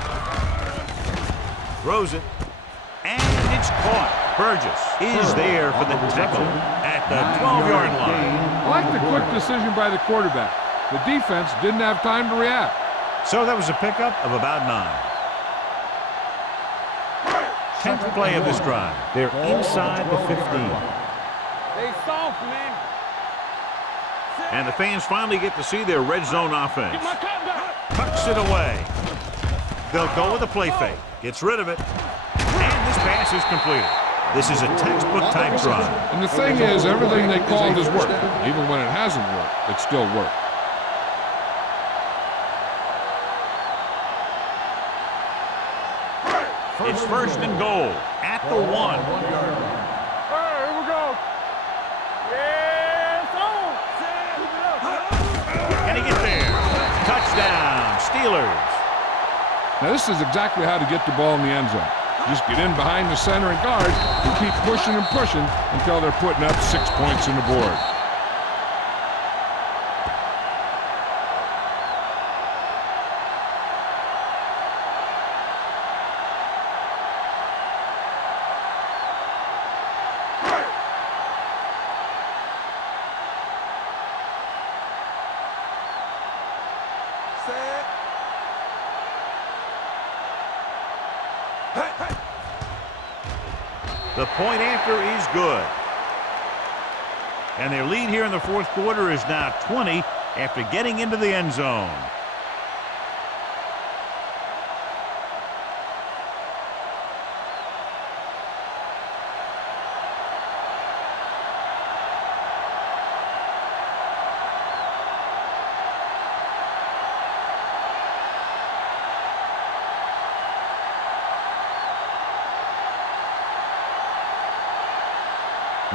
Throws it. And it's caught. Burgess is there for the tackle at the 12-yard line. I like the quick decision by the quarterback. The defense didn't have time to react. So that was a pickup of about 9. 10th play of this drive. They're inside the 15. They soft, man. And the fans finally get to see their red zone offense. Get my cut back. Tucks it away. They'll go with a play fake. Gets rid of it. And this pass is completed. This is a textbook type drive. And the thing is, everything they called has worked. Even when it hasn't worked, it still worked. It's first and goal at the 1. All right, here we go. Yes, on. Keep it up. Can he get there? Touchdown, Steelers. Now, this is exactly how to get the ball in the end zone. Just get in behind the center and guard and keep pushing and pushing until they're putting up 6 points on the board. The point after is good. And their lead here in the 4th quarter is now 20 after getting into the end zone.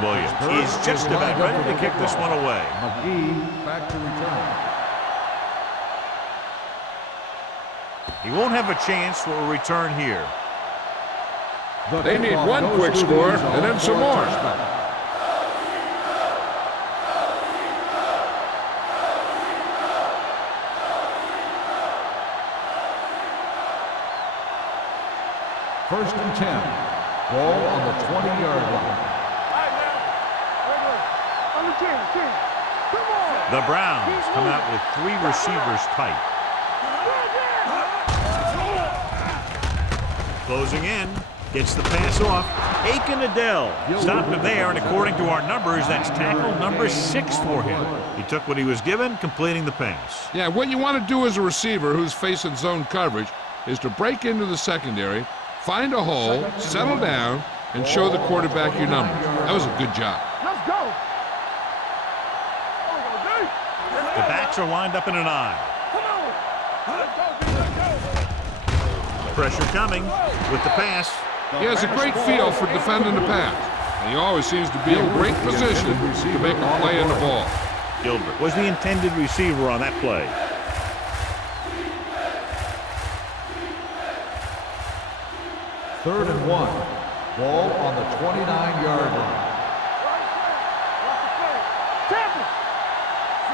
Williams is just about ready to kick this one away. McGee back to return. He won't have a chance for a return here. They need one quick score and then some more. First and 10. Ball on the 20-yard line. The Browns come out with 3 receivers tight. Closing in. Gets the pass off. Aiken Adele stopped him there, and according to our numbers, that's tackle number 6 for him. He took what he was given, completing the pass. Yeah, what you want to do as a receiver who's facing zone coverage is to break into the secondary, find a hole, settle down, and show the quarterback your numbers. That was a good job. Let's go. The backs are lined up in an I. Come on. Let's go, B. Let's go. Pressure coming with the pass. He has a great feel for defending the pass, and he always seems to be in great position to make a play in the ball. Gilbert was the intended receiver on that play. Third and 1. Ball on the 29-yard line.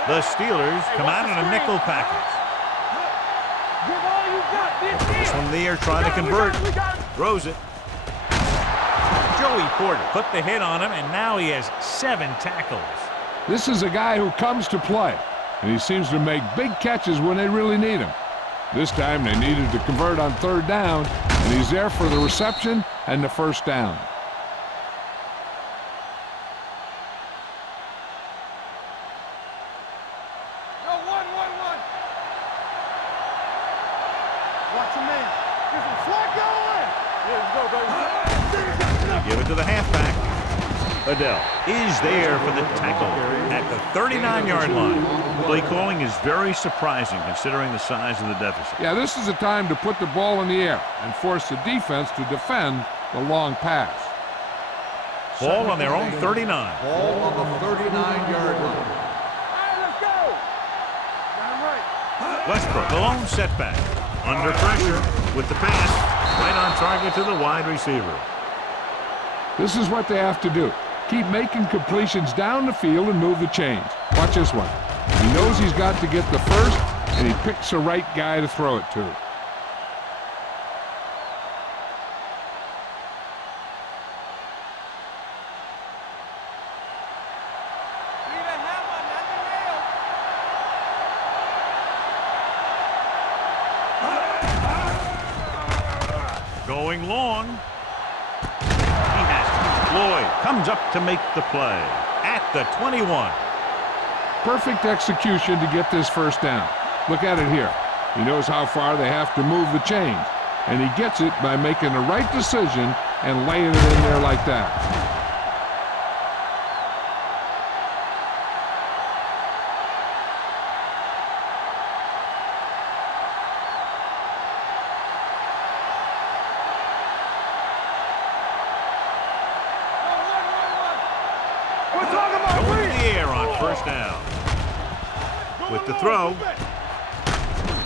The Steelers come out in a nickel package. Give all you got, bitch. This one in the air trying to convert. Throws it. Joey Porter put the hit on him, and now he has 7 tackles. This is a guy who comes to play, and he seems to make big catches when they really need him. This time they needed to convert on 3rd down, and he's there for the reception and the 1st down. Go, 1-1-1. Watch your man. Give him flag going. Let's go, baby. Give it to the halfback. Adele is there for the tackle at the 39-yard line. Play calling is very surprising considering the size of the deficit. Yeah, this is the time to put the ball in the air and force the defense to defend the long pass. Ball on their own 39. Ball on the 39-yard line. All right, let's go. Damn right. Westbrook, the lone setback. Under pressure with the pass. Right on target to the wide receiver. This is what they have to do. Keep making completions down the field and move the chains. Watch this one. He knows he's got to get the first, and he picks the right guy to throw it to. Going long. He has it. Lloyd comes up to make the play at the 21. Perfect execution to get this 1st down. Look at it here. He knows how far they have to move the chains, and he gets it by making the right decision and laying it in there like that. Going to the air on 1st down. With the throw,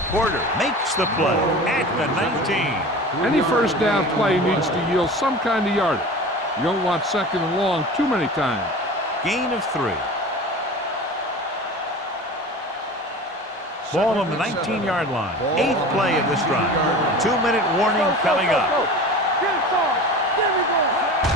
Porter makes the play at the 19. Any 1st down play needs to yield some kind of yardage. You don't want 2nd and long too many times. Gain of 3. Ball on the 19-yard line. 8th play of this drive. 2-minute warning coming up.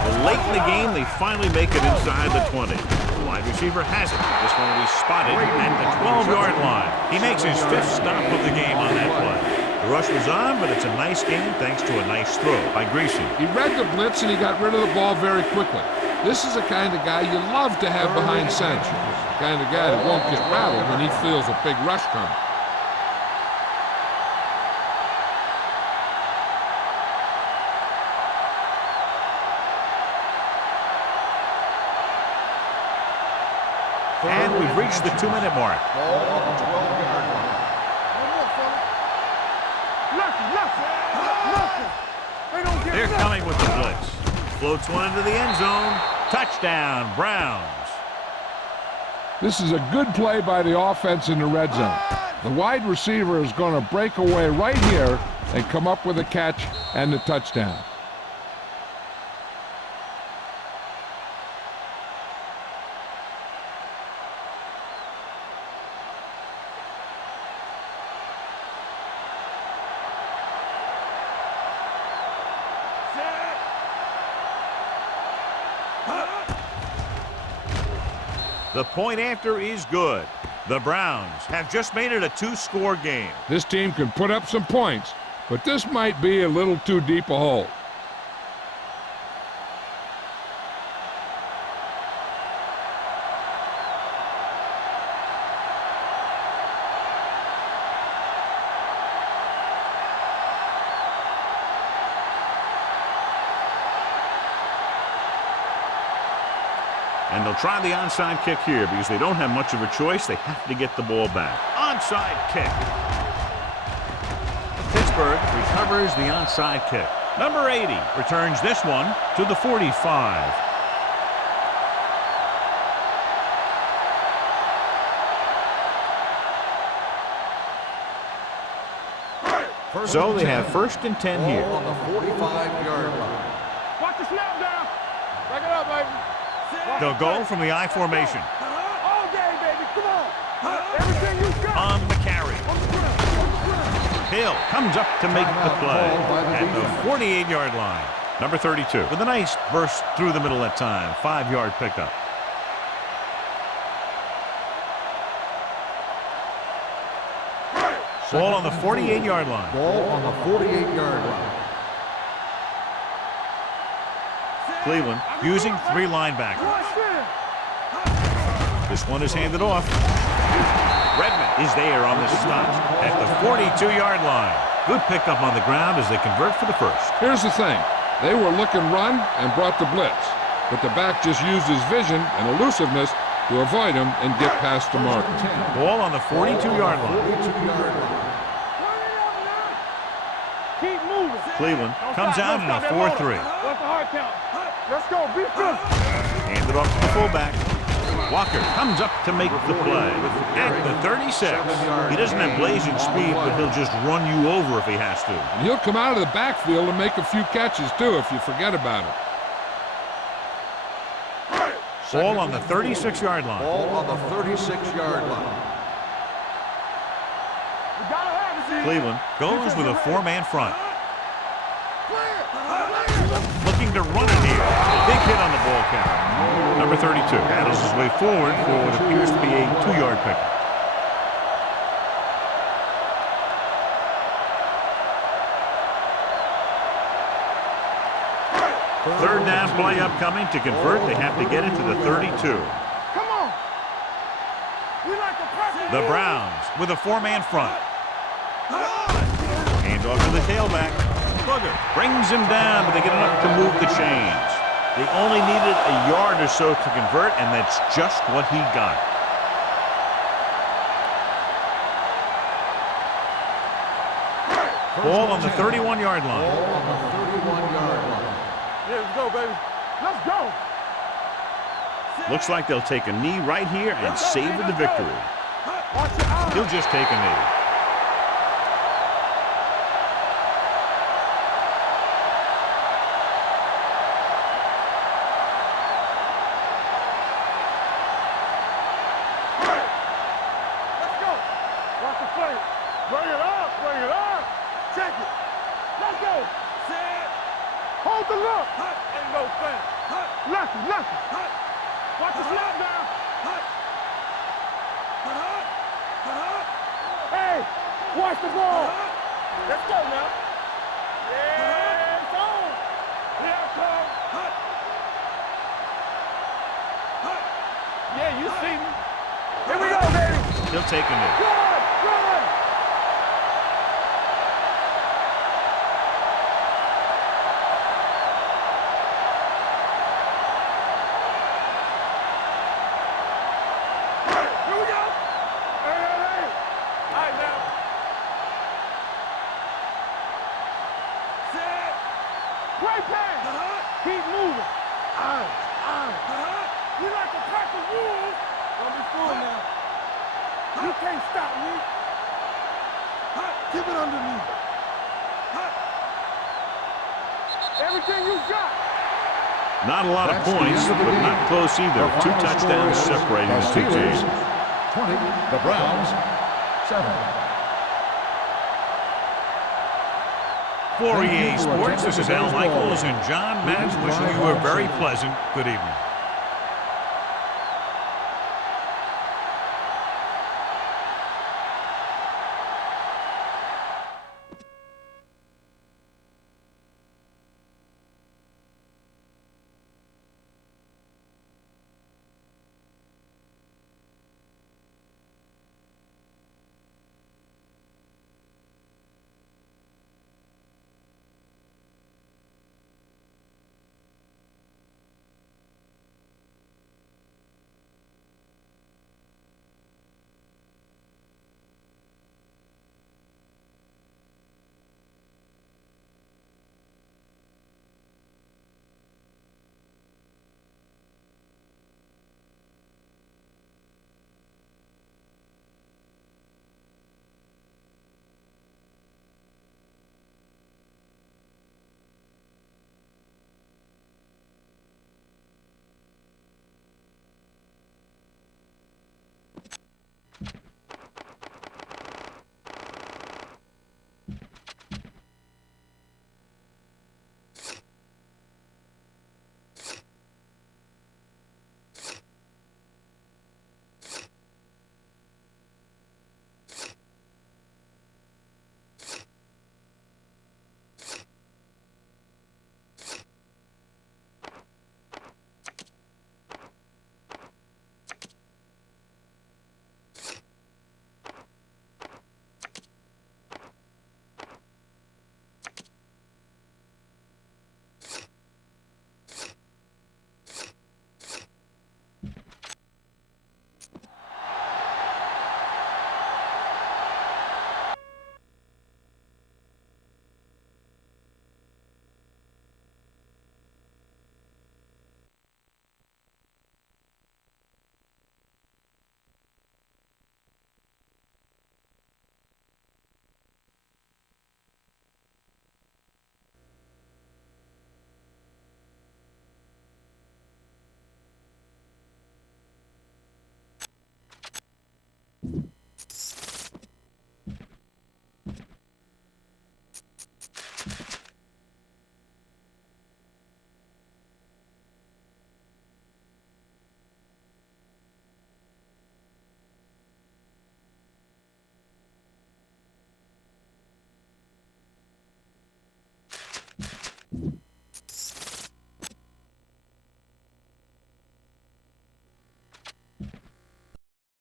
Well, late in the game, they finally make it inside the 20. The wide receiver has it. This one will be spotted at the 12-yard line. He makes his 5th stop of the game on that play. The rush was on, but it's a nice game thanks to a nice throw by Greasy. He read the blitz and he got rid of the ball very quickly. This is the kind of guy you love to have behind center. The kind of guy that won't get rattled when he feels a big rush coming. And we've reached the 2-minute mark. Ball on the 12-yard line. They're coming with the blitz. Floats one into the end zone. Touchdown, Browns. This is a good play by the offense in the red zone. The wide receiver is going to break away right here and come up with a catch and the touchdown. The point after is good. The Browns have just made it a 2-score game. This team can put up some points, but this might be a little too deep a hole. And they'll try the onside kick here because they don't have much of a choice. They have to get the ball back. Onside kick. Pittsburgh recovers the onside kick. Number 80 returns this one to the 45. So they have 1st and 10 here. On the 45-yard line. Watch the snap down. Back it up, baby. They'll go from the I formation. All day, baby. Come on. Everything you got. On the carry. Hill comes up to make the play at the 48-yard line. Number 32 with a nice burst through the middle that time. 5-yard pickup. Ball on the 48-yard line. Ball on the 48-yard line. Cleveland using 3 linebackers. This one is handed off. Redmond is there on the stop at the 42-yard line. Good pickup on the ground as they convert for the first. Here's the thing. They were looking run and brought the blitz, but the back just used his vision and elusiveness to avoid him and get past the marker. Ball on the 42-yard line. 42-yard line. Keep moving. Cleveland comes out in a 4-3. What's the hard count? Let's go. Be good. Handed off to the fullback. Walker comes up to make the play at the 36. He doesn't have blazing speed, but he'll just run you over if he has to. And he'll come out of the backfield and make a few catches, too, if you forget about it. Ball on the 36-yard line. Ball on the 36-yard line. We gotta have it, Z. Cleveland goes with a 4-man front. Looking to run it here. Big hit on the ball count. Number 32 battles his way forward for what appears to be a 2-yard pickup. Third down play upcoming. To convert, they have to get it to the 32. Come on. We like the pressure. The Browns with a 4-man front. Hand off to the tailback. Booger brings him down, but they get enough to move the chains. They only needed a yard or so to convert, and that's just what he got. Ball on the 31-yard line. Ball on the 31-yard line. Yeah, let's go, baby. Let's go. Looks like they'll take a knee right here and savor the victory. Watch your eyes. He'll just take a knee. Let's go. Watch the play. Bring it up. Bring it up. Check it. Let's go. Set. Hold the look. And go fast. Lucky, lucky. Watch the snap down. Hey, watch the ball. Let's go now. Yeah, it's on. Here it comes. Yeah, you see me. Here we go, baby. He'll take a knee. Good, good. Here we go. Hey, hey, hey. All right, now. Set. Great pass. Keep moving. Eyes, eyes. You can't stop me. Keep it underneath. Everything you got. Not a lot of points, but not close either. 2 touchdowns separating the 2 teams. 20, the Browns, 7. For EA Sports, this is Al Michaels and John Madden wishing you a very pleasant good evening.